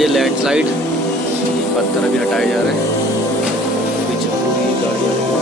ये लैंडस्लाइड, पत्थर अभी हटाए जा रहे हैं, पीछे पूरी गाड़ी आ रही है।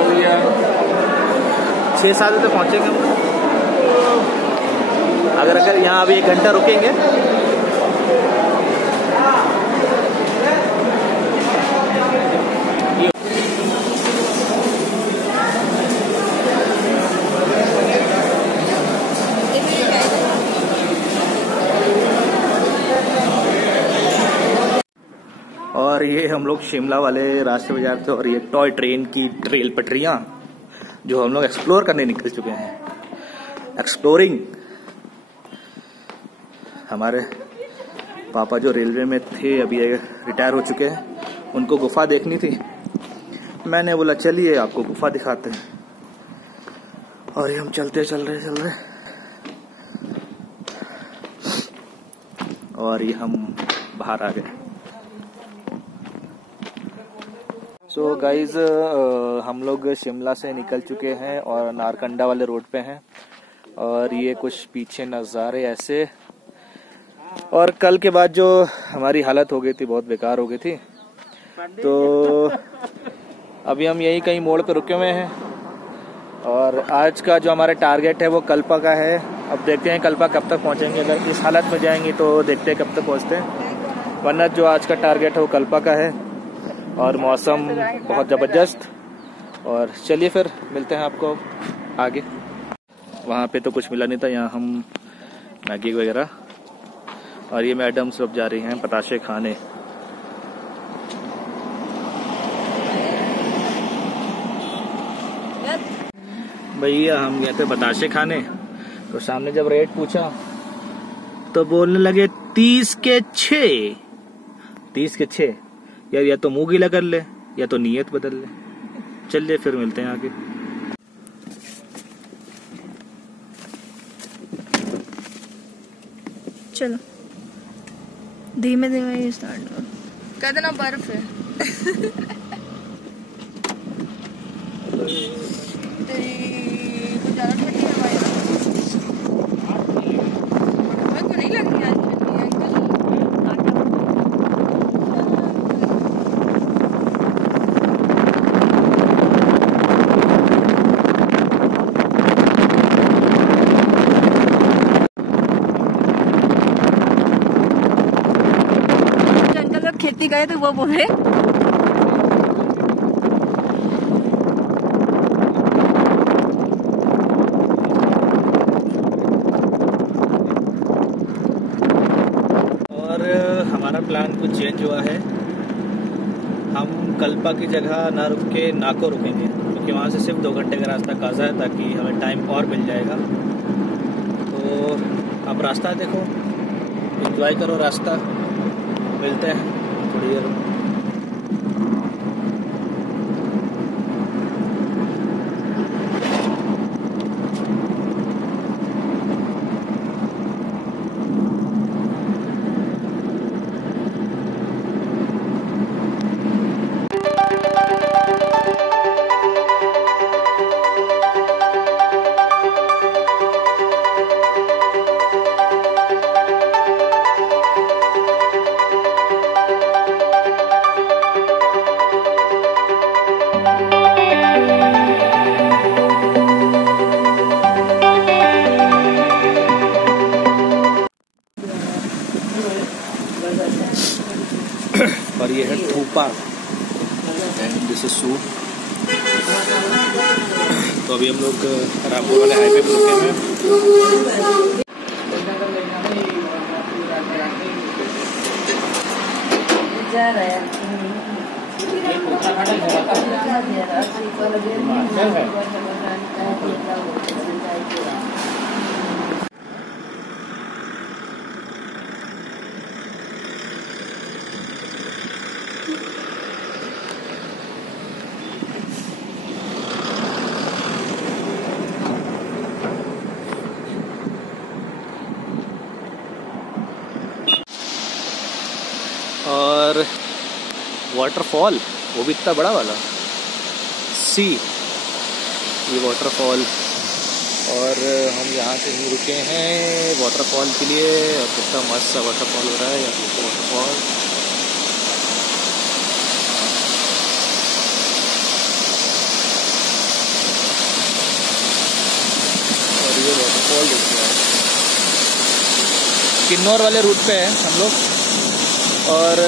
भैया 6-7 बजे पहुँचेंगे हम। अगर यहाँ अभी 1 घंटा रुकेंगे और ये हम लोग शिमला वाले रास्ते पे जा रहे थे और ये टॉय ट्रेन की रेल पटरियां जो हम लोग एक्सप्लोर करने निकल चुके हैं। एक्सप्लोरिंग, हमारे पापा जो रेलवे में थे अभी रिटायर हो चुके हैं, उनको गुफा देखनी थी। मैंने बोला चलिए आपको गुफा दिखाते हैं और ये हम चल रहे और ये हम बाहर आ गए। सो गाइज हम लोग शिमला से निकल चुके हैं और नारकंडा वाले रोड पे हैं और ये कुछ पीछे नज़ारे ऐसे। और कल के बाद जो हमारी हालत हो गई थी, बहुत बेकार हो गई थी, तो अभी हम यही कहीं मोड़ पे रुके हुए हैं और आज का जो हमारा टारगेट है वो कल्पा का है। अब देखते हैं कल्पा कब तक पहुंचेंगे। अगर इस हालत में जाएंगे तो देखते हैं कब तक पहुंचते हैं, वरना जो आज का टारगेट है वो कल्पा का है। और मौसम बहुत ज़बरदस्त। और चलिए फिर मिलते हैं आपको आगे। वहाँ पे तो कुछ मिला नहीं था, यहाँ हम मैगी वगैरह। और ये मैडम सब जा रही हैं पताशे खाने। भैया हम गए थे बताशे खाने, तो सामने जब रेट पूछा तो बोलने लगे 30 के 6। 30 के 6 यार, या तो मुंह गीला कर ले या तो नीयत बदल ले। चलिए फिर मिलते हैं आगे। चलो धीमे धीमे स्टार्ट करो। कहते ना बर्फ है। कुछ ज्यादा ठंडी हवा है। मेरे को नहीं लग रही आज ठंडी अंकल। अंकल जब खेती गए तो वो बोले हमारा प्लान कुछ चेंज हुआ है। हम कल्पा की जगह ना रुक के नाको रुकेंगे, क्योंकि वहाँ से सिर्फ 2 घंटे का रास्ता काज़ा है, ताकि हमें टाइम और मिल जाएगा। तो आप रास्ता देखो, एंजॉय करो रास्ता। मिलते हैं थोड़ी देर में। अभी हम लोग रामपुर वाले हाईवे पे रुके हैं। और वाटरफॉल वो भी इतना बड़ा वाला सी, ये वाटरफॉल। और हम यहाँ से ही रुके हैं वाटरफॉल के लिए। और कितना मस्त सा वाटरफॉल हो रहा है यहाँ पे वाटरफॉल। और ये वाटरफॉल देखिए, किन्नौर वाले रूट पे है हम लोग। और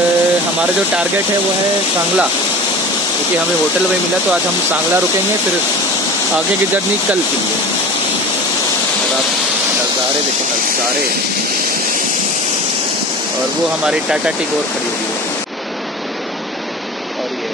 हमारा जो टारगेट है वो है सांगला, क्योंकि हमें होटल में मिला तो आज हम सांगला रुकेंगे, फिर आगे की जर्नी कल के लिए। और आप नज़ारे देखो, नज़ारे। और वो हमारी टाटा टिगोर खड़ी हुई है। और ये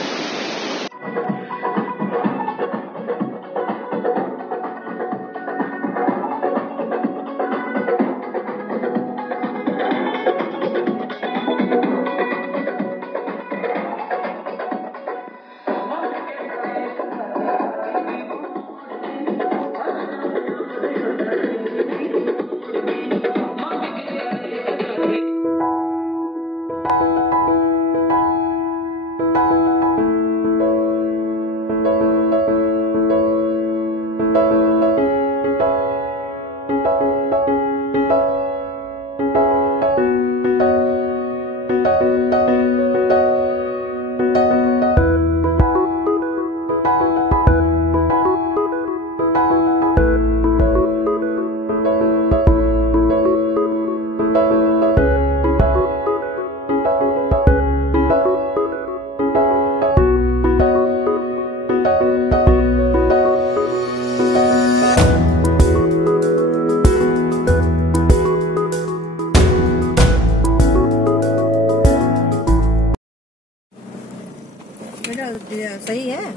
सही है।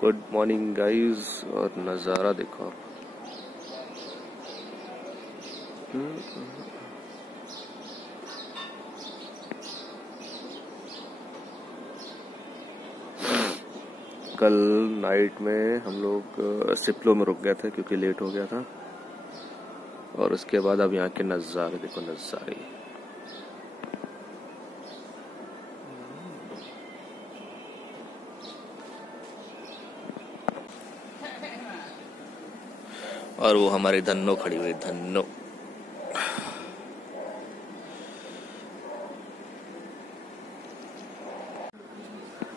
गुड मॉर्निंग गाइस, और नज़ारा देखो आप। कल नाइट में हम लोग सिप्लो में रुक गए थे क्योंकि लेट हो गया था। और उसके बाद अब यहाँ के नज़ारे देखो, नज़ारे। और वो हमारी धन्नो खड़ी हुई, धन्नो।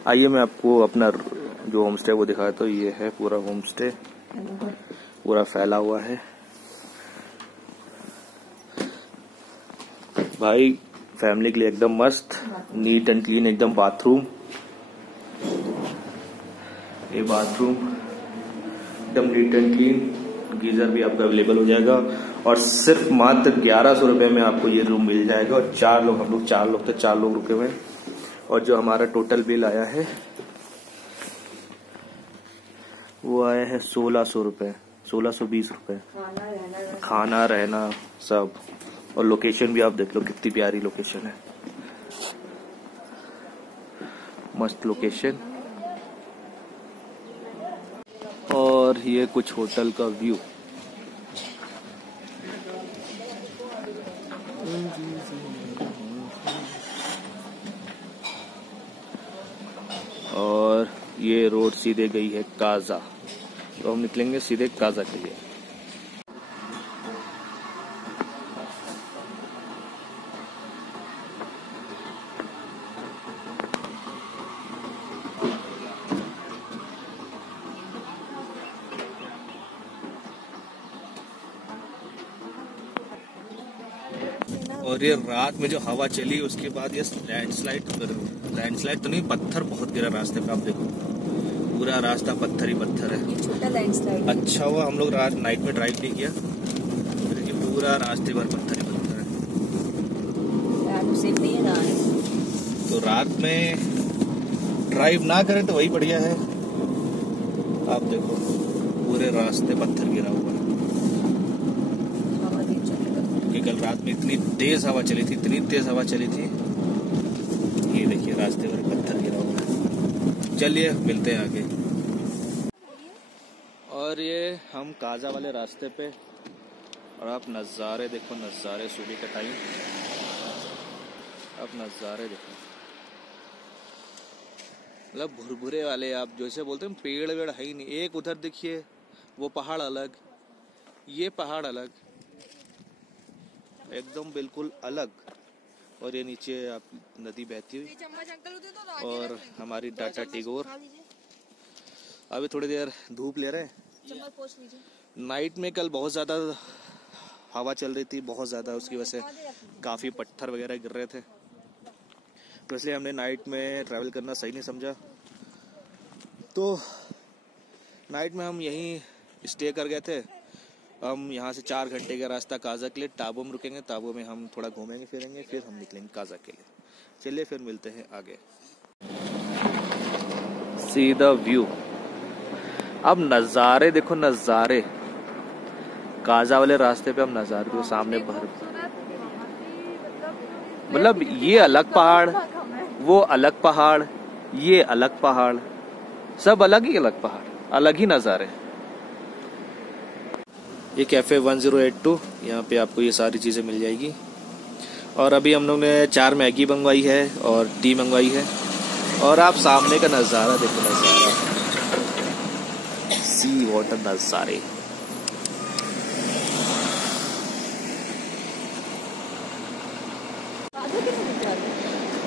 आइए मैं आपको अपना जो होम स्टे वो दिखाया। तो ये है पूरा होम स्टे, पूरा फैला हुआ है भाई। फैमिली के लिए एकदम मस्त, नीट एंड क्लीन एकदम। बाथरूम, ये बाथरूम एकदम नीट एंड क्लीन। गीजर भी आपका अवेलेबल हो जाएगा। और सिर्फ मात्र 1100 रुपए में आपको ये रूम मिल जाएगा। और 4 लोग, हम लोग 4 लोग थे, 4 लोग रुके हुए हैं। और जो हमारा टोटल बिल आया है वो आया है 1600 रुपए, 1620 रुपए। खाना रहना सब। और लोकेशन भी आप देख लो कितनी प्यारी लोकेशन है, मस्त लोकेशन। और ये कुछ होटल का व्यू। और ये रोड सीधे गई है काजा, तो हम निकलेंगे सीधे काजा के लिए। और ये रात में जो हवा चली उसके बाद ये लैंडस्लाइड तो नहीं, पत्थर बहुत गिरा रास्ते पे। आप देखो पूरा रास्ता पत्थर ही पत्थर है। छोटा लैंडस्लाइड। अच्छा हुआ हम लोग रात नाइट में ड्राइव नहीं किया, क्योंकि पूरा रास्ते भर पत्थर ही पत्थर है। सेफ नहीं है ना, तो रात में ड्राइव ना करें तो वही बढ़िया है। आप देखो पूरे रास्ते पत्थर गिरा हुआ है, क्योंकि कल रात में इतनी तेज हवा चली थी, इतनी तेज हवा चली थी। ये देखिए रास्ते पर पत्थर गिरा हुआ है। चलिए मिलते हैं आगे। और ये हम काजा वाले रास्ते पे, और आप नज़ारे देखो, नज़ारे सुबह का टाइम, आप नज़ारे देखो, मतलब भुरभुरे वाले, आप जैसे बोलते हैं पेड़ वेड़ है ही नहीं। एक उधर देखिए वो पहाड़ अलग, ये पहाड़ अलग, एकदम बिल्कुल अलग। और ये नीचे आप नदी बहती हुई, और हमारी टाटा टिगोर। अभी थोड़ी देर धूप ले रहे हैं। नाइट में कल बहुत ज़्यादा हवा चल रही थी, बहुत ज़्यादा, उसकी वजह से काफ़ी पत्थर वगैरह गिर रहे थे, तो इसलिए हमने नाइट में ट्रैवल करना सही नहीं समझा। तो नाइट में हम यहीं स्टे कर गए थे। हम यहाँ से 4 घंटे का रास्ता काजा के लिए टाबो में रुकेंगे। टाबो में हम थोड़ा घूमेंगे फिरेंगे, फिर हम निकलेंगे काजा के लिए। चलिए फिर मिलते हैं आगे। सीधा व्यू, अब नज़ारे देखो, नज़ारे काजा वाले रास्ते पे। हम नज़ारे देखो, सामने भर, मतलब ये अलग पहाड़, वो अलग पहाड़, ये अलग पहाड़, सब अलग ही अलग पहाड़, अलग ही नज़ारे। ये कैफे 1082, यहाँ पे आपको ये सारी चीज़ें मिल जाएगी। और अभी हम लोग ने 4 मैगी मंगवाई है और टी मंगवाई है। और आप सामने का नज़ारा देखो, नज़ारा सी वाटर नज़ारे।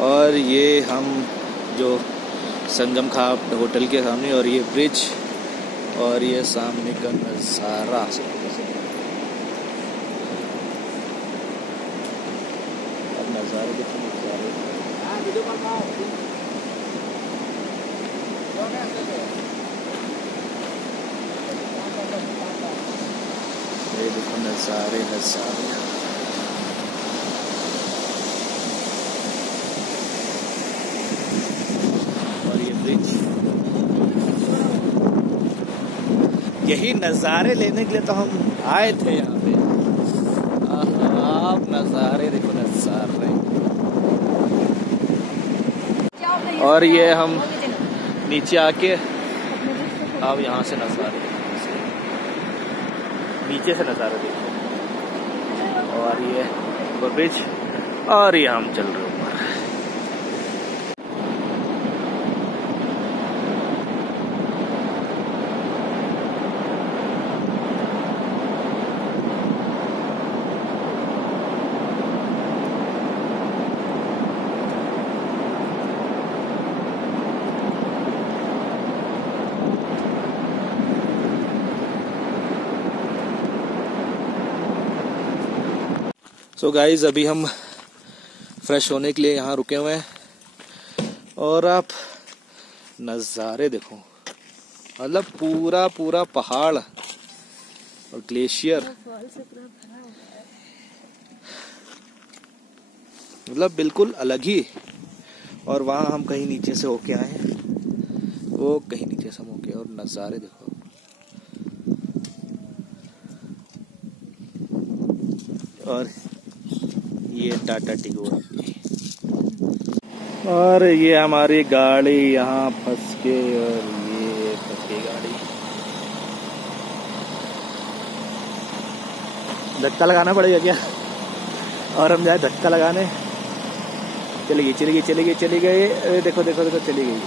और ये हम जो संगम घाट होटल के सामने, और ये ब्रिज, और ये सामने का नज़ारा, अब नज़ारे देखो, नज़ारे। ये देखो नज़ारे, नज़ारे। और ये ब्रिज, यही नज़ारे लेने के लिए तो हम आए थे यहाँ पे। आप नज़ारे देखो, नज़ारे। और ये हम नीचे आके अब यहाँ से नज़ारे, नीचे से नज़ारा देखो। और ये ब्रिज, और ये हम चल रहे हैं ऊपर। तो गाइज अभी हम फ्रेश होने के लिए यहाँ रुके हुए हैं, और आप नज़ारे देखो, मतलब पूरा पूरा पहाड़ और ग्लेशियर, मतलब बिल्कुल अलग ही। और वहाँ हम कहीं नीचे से होके आए हैं, वो कहीं नीचे से हम होके, और नज़ारे देखो। और ये टाटा टिगोर, और ये हमारी गाड़ी यहाँ फंस के, और ये फंस गई गाड़ी। धक्का लगाना पड़ेगा क्या? और हम जाए धक्का लगाने। चली गई, चली गई, चली गई, चली गई। अरे देखो देखो देखो, चली गई।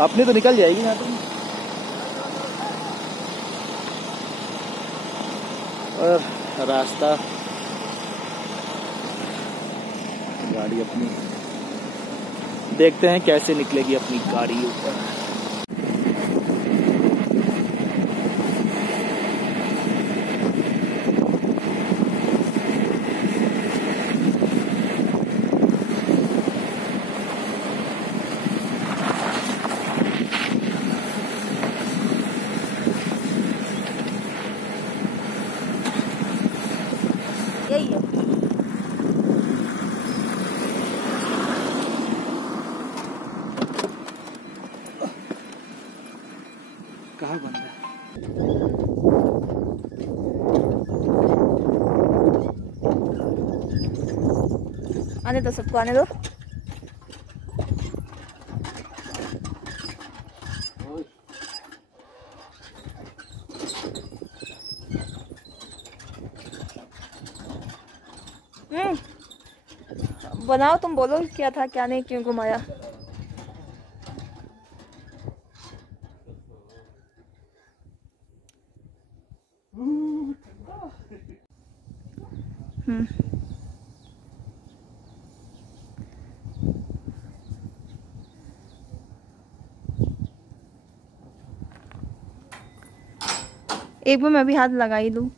अपनी तो निकल जाएगी यहाँ तो। और रास्ता, गाड़ी अपनी, देखते हैं कैसे निकलेगी अपनी गाड़ी ऊपर। कहाँ बंद है? आने दो, सबको आने दो। बनाओ, तुम बोलो क्या था क्या नहीं, क्यों घुमाया। एक बार मैं भी हाथ लगा ही लूं।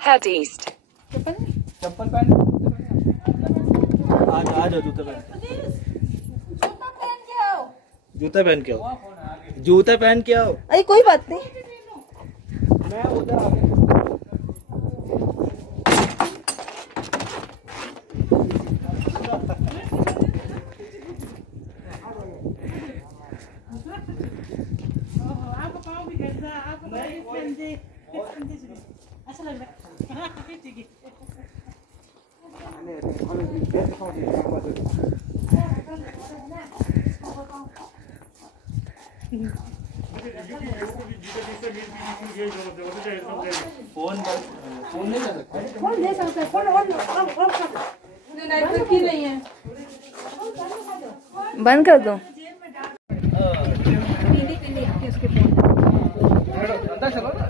Head east. चप्पल पहन। आ जाओ, जूता पहन के आओ। जूता पहन के आओ। जूता पहन के आओ। अरे कोई बात नहीं। मैं उधर आ गया। फोन नहीं कर सकते। फोन ले सकते हैं, फोन नेटवर्क ही नहीं है। बंद कर दो। अंदर चलो ना।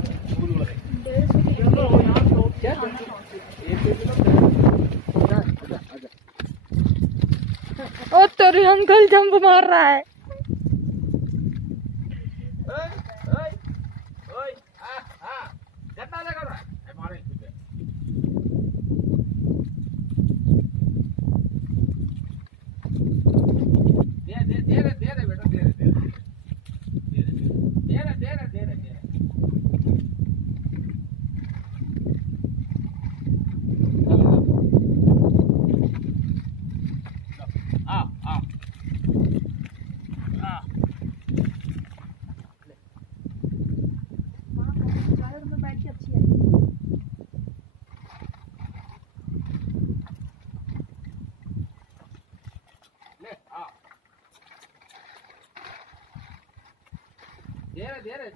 ओ तेरे अंकल जंप मार रहा है।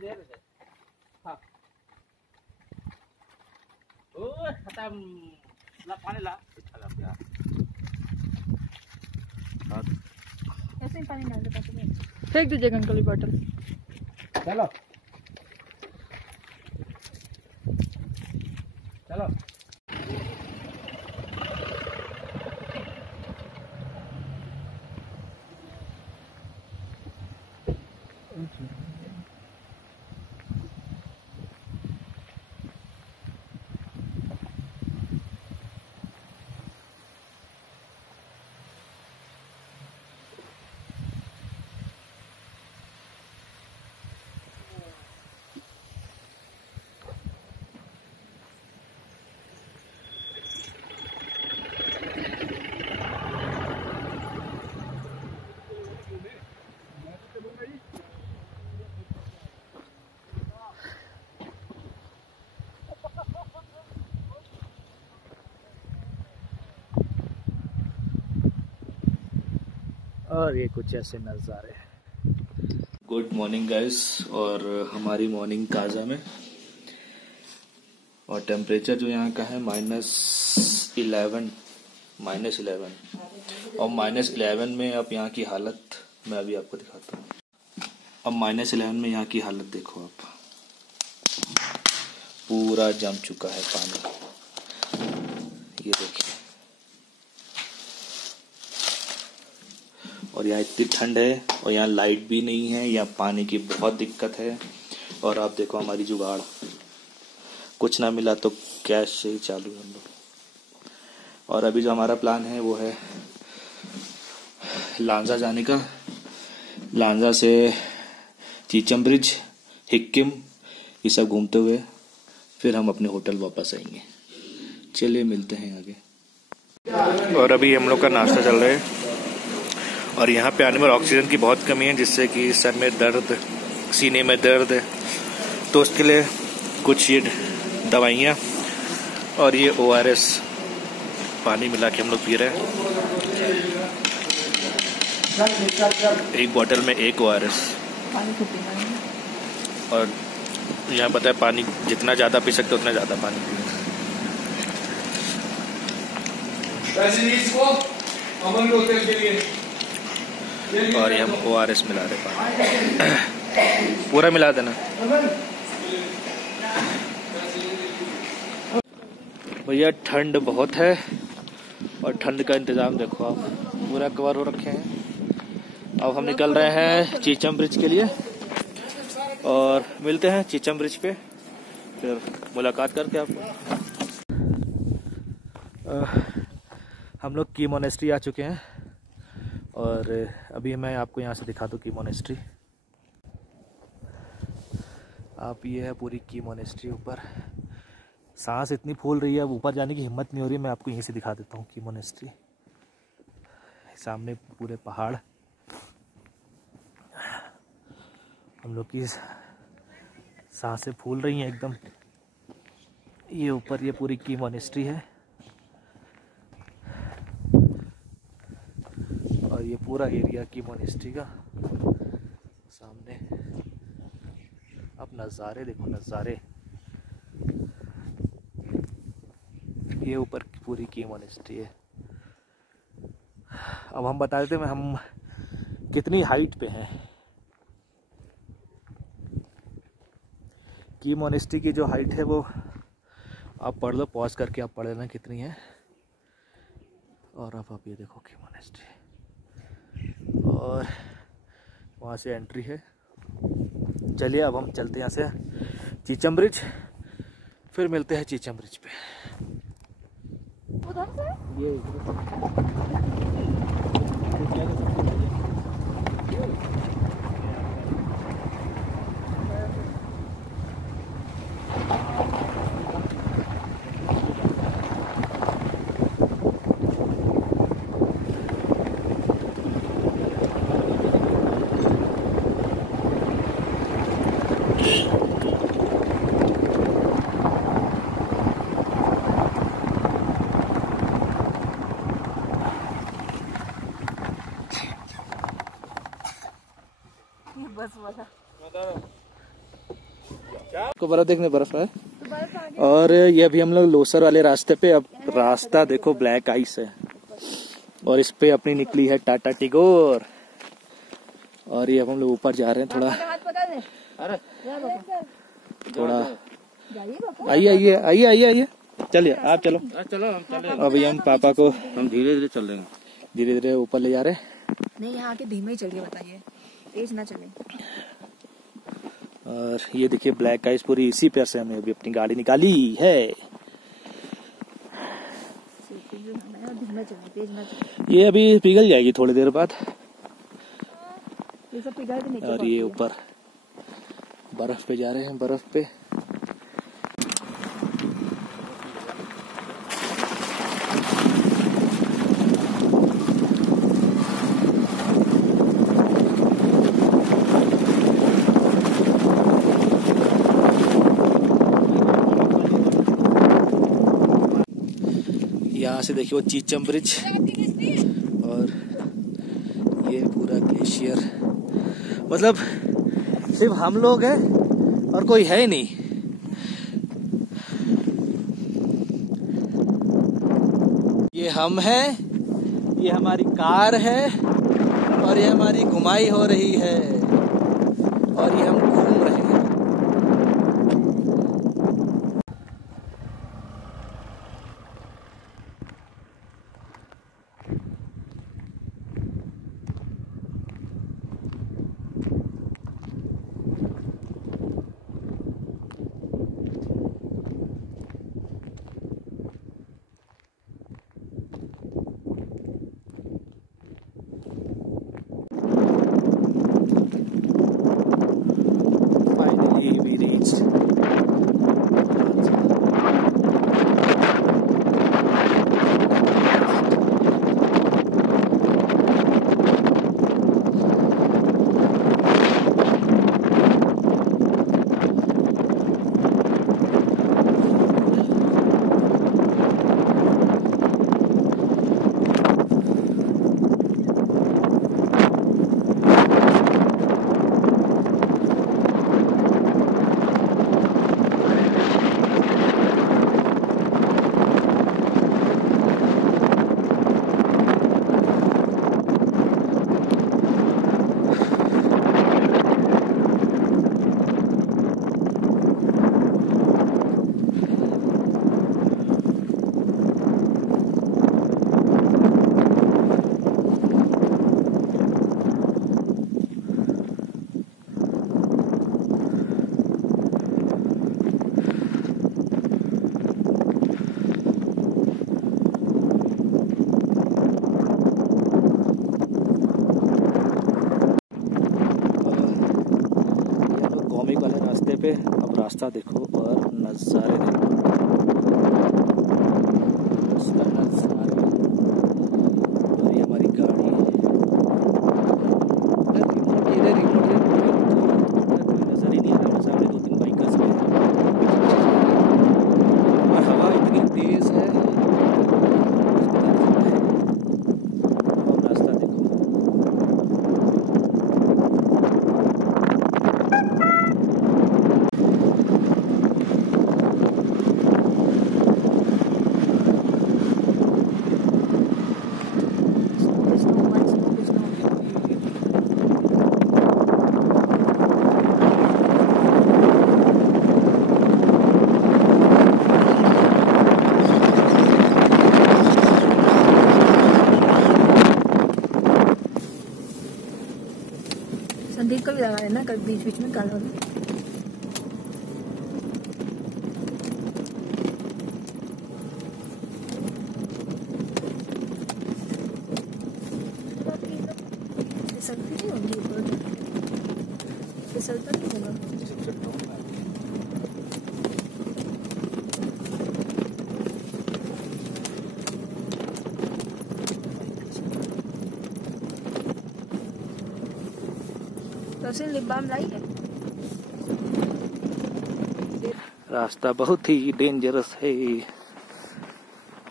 धीरे हाँ ओ खत्म ला पानी ला ऐसे ही पानी डाल दो, फेंक दीजिएगा अंकल की बोतल। चलो चलो और ये कुछ ऐसे नज़ारे हैं। गुड मॉर्निंग गाइस, और हमारी मॉर्निंग काजा में, और टेम्परेचर जो यहाँ का है -11 और -11 में अब यहाँ की हालत मैं अभी आपको दिखाता हूँ। अब -11 में यहाँ की हालत देखो आप, पूरा जम चुका है पानी, ये देखिए। और यहाँ इतनी ठंड है और यहाँ लाइट भी नहीं है, यहाँ पानी की बहुत दिक्कत है। और आप देखो हमारी जुगाड़, कुछ ना मिला तो कैश से ही चालू है हम लोग। और अभी जो हमारा प्लान है वो है लांजा जाने का, लांजा से चीचम ब्रिज, हिक्किम, ये सब घूमते हुए फिर हम अपने होटल वापस आएंगे। चलिए मिलते हैं आगे। और अभी हम लोग का नाश्ता चल रहा है और यहाँ पे आने पर ऑक्सीजन की बहुत कमी है, जिससे कि सर में दर्द, सीने में दर्द, तो उसके लिए कुछ ये दवाइयाँ और ये ORS पानी मिला के हम लोग पी रहे हैं। एक बोतल में 1 ORS। और यहाँ पता है पानी जितना ज़्यादा पी सकते उतना ज़्यादा पानी पिए। और ये हम ORS मिला रहे पानी पूरा मिला देना भैया। ठंड बहुत है और ठंड का इंतजाम देखो आप, पूरा कवर हो रखे हैं। अब हम निकल रहे हैं चीचम ब्रिज के लिए और मिलते हैं चीचम ब्रिज पे, फिर मुलाकात करके आपको। हम लोग की मोनेस्ट्री आ चुके हैं और अभी मैं आपको यहाँ से दिखा दूँ की मोनेस्ट्री। आप ये है पूरी की मोनेस्ट्री। ऊपर सांस इतनी फूल रही है, अब ऊपर जाने की हिम्मत नहीं हो रही। मैं आपको यहीं से दिखा देता हूँ की मोनेस्ट्री। सामने पूरे पहाड़, हम लोग की सांसें फूल रही हैं एकदम। ये ऊपर ये पूरी की मोनेस्ट्री है और ये पूरा एरिया की मोनेस्ट्री का। सामने अब नज़ारे देखो, नज़ारे। ये ऊपर पूरी की मोनेस्ट्री है। अब हम बता देते हैं हम कितनी हाइट पे हैं। की मोनेस्ट्री की जो हाइट है वो आप पढ़ लो, पॉज करके आप पढ़ लेना कितनी है। और अब आप ये देखो की मोनेस्ट्री और वहाँ से एंट्री है। चलिए अब हम चलते हैं यहाँ से चीचम ब्रिज, फिर मिलते हैं चीचम ब्रिज पे। ये को बर्फ देखने, बर्फ है। और ये अभी हम लोग लोसर वाले रास्ते पे। अब रास्ता देखो ब्लैक आइस है और इस पे अपनी निकली है टाटा टिगोर। और ये अब हम लोग ऊपर जा रहे हैं थोड़ा आइए आइए आइए आइए आइए, चलिए आप चलो चलो हम चले। अभी हम पापा को हम धीरे धीरे चल रहे हैं, धीरे धीरे ऊपर ले जा रहे हैं। नहीं यहाँ आके धीमे ही चलिए, बताइए तेज ना चले। और ये देखिए ब्लैक आइस पूरी, इसी पर से हमने अभी अपनी गाड़ी निकाली है। ये अभी पिघल जाएगी थोड़ी देर बाद। ये सब पिघल। और ये ऊपर बर्फ पे जा रहे हैं, बर्फ पे। यहाँ से देखिए वो चीचम ब्रिज और ये पूरा ग्लेशियर। मतलब सिर्फ हम लोग हैं और कोई है ही नहीं। ये हम हैं, ये हमारी कार है और ये हमारी घुमाई हो रही है और ये हम घूम रहे हैं। रास्ता देखो और नज़ारे देखो, उसका नज़ारा। और ये हमारी गाड़ी है, रिमोट कोई नज़र ही नहीं आ रहा। सामने 2-3 बाइकर्स हैं और हवा इतनी तेज़ है। और रास्ता देखो, संदीप का भी लगा है ना कल बीच बीच में काला। फिसलती नहीं होगी ऊपर, फिसलता नहीं होगा। तो लिप बाम लाई है। रास्ता बहुत ही डेंजरस है।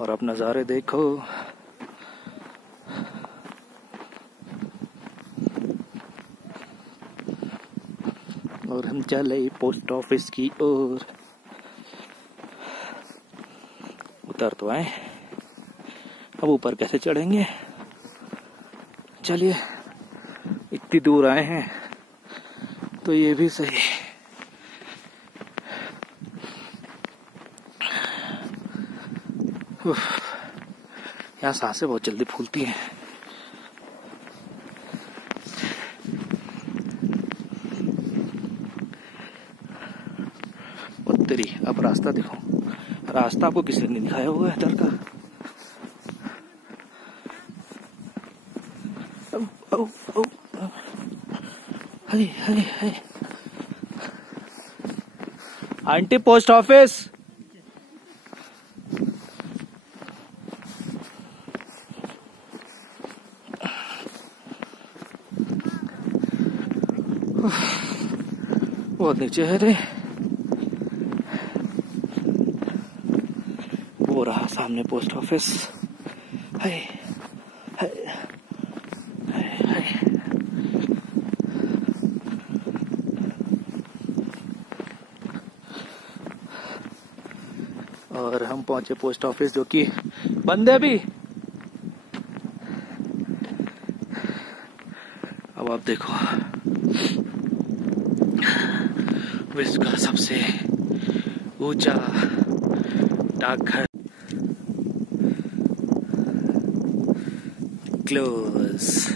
और अब नज़ारे देखो, और हम चले पोस्ट ऑफिस की ओर। उतर तो आए, अब ऊपर कैसे चढ़ेंगे। चलिए, इतनी दूर आए हैं तो ये भी सही। यहाँ सांसें बहुत जल्दी फूलती हैं। उत्तरी, अब रास्ता दिखाओ। रास्ता आपको किसी ने नहीं दिखाया हुआ है इधर का। Hi hi hi. Aunty post office. बहुत नीचे है रे। वो रहा सामने पोस्ट ऑफिस। हाय हाय हाय हाय। और हम पहुंचे पोस्ट ऑफिस, जो कि बंद है अभी। अब आप देखो, विश्व का सबसे ऊंचा डाकघर क्लोज।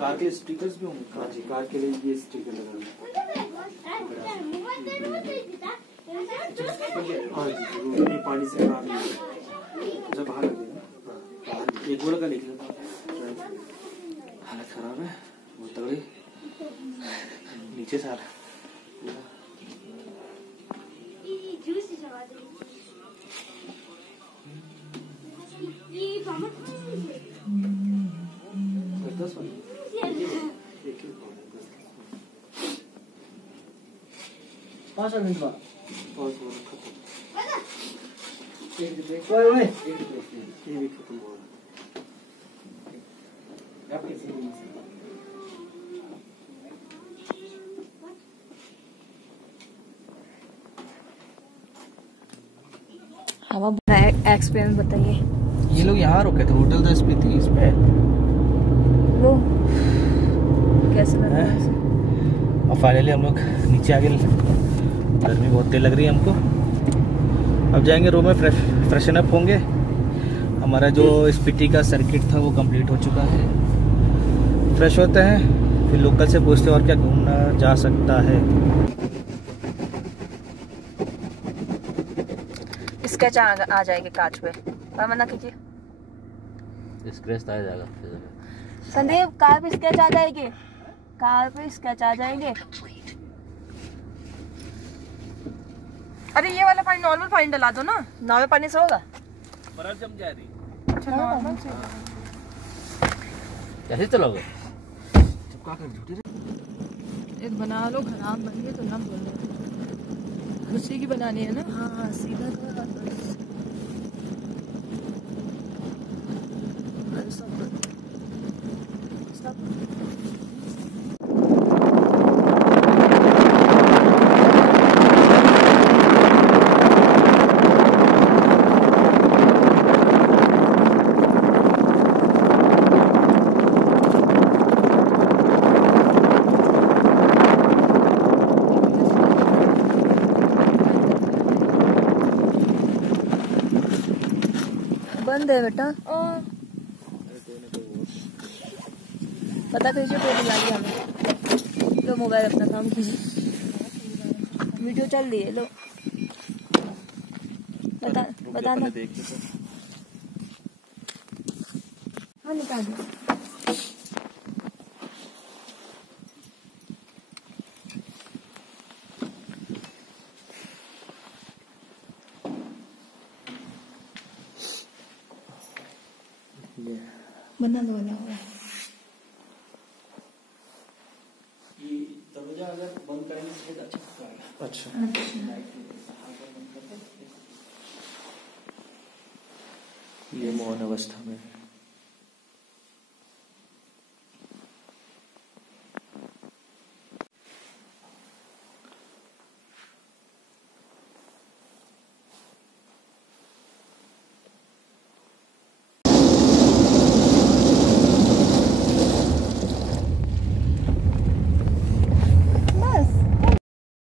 कार के स्टिकर्स भी होंगे। हाँ जी, कार के लिए ये स्टिकर लगाना। हाँ जी, जरूर। ये पानी से बाहर जब बाहर लगेगा। एक गोला का लिख लेता। हालत खराब है, बहुत तगड़ी। नीचे से आ रहा है। पाँच मिनट बाद ये भी खत्म हो हवा एक्सपीरियंस बताइए। ये लोग यहाँ रुके थे, होटल था स्पीति इसमें। वो कैसे लग रहा है? और फाइनली हम लोग नीचे आ गए, गर्मी बहुत तेज लग रही है हमको। अब जाएंगे रूम में, फ्रेशन अप होंगे। हमारा जो स्पीटी का सर्किट था वो कंप्लीट हो चुका है। फ्रेश होते हैं, फिर लोकल से पूछते हैं और क्या घूमना जा सकता है। स्केच आ जाएगी कांच पे, और मना कीजिए। स्क्रैच आ जाएगा संदीप, कार पे स्केच आ जाएगी, कार पे स्केच आ जाएंगे। अरे ये वाला पानी नॉर्मल पानी डला दो ना, नॉर्मल पानी से होगा। बर्फ जम जा रही। अच्छा नॉर्मल से कैसे चलोगे? एक बना लो, खराब बन गई तो ना बोलो। उसी की बनानी है ना? हाँ सीधा बंद है बेटा। पता कीजिए तो बुलाइए हमें। लो मोबाइल अपना काम कीजिए, वीडियो चल रही है। लो बताना। हाँ निकाल दो। बना दो हुआ। दरवाजा अगर बंद करेंगे तो अच्छा। ये मौन अवस्था में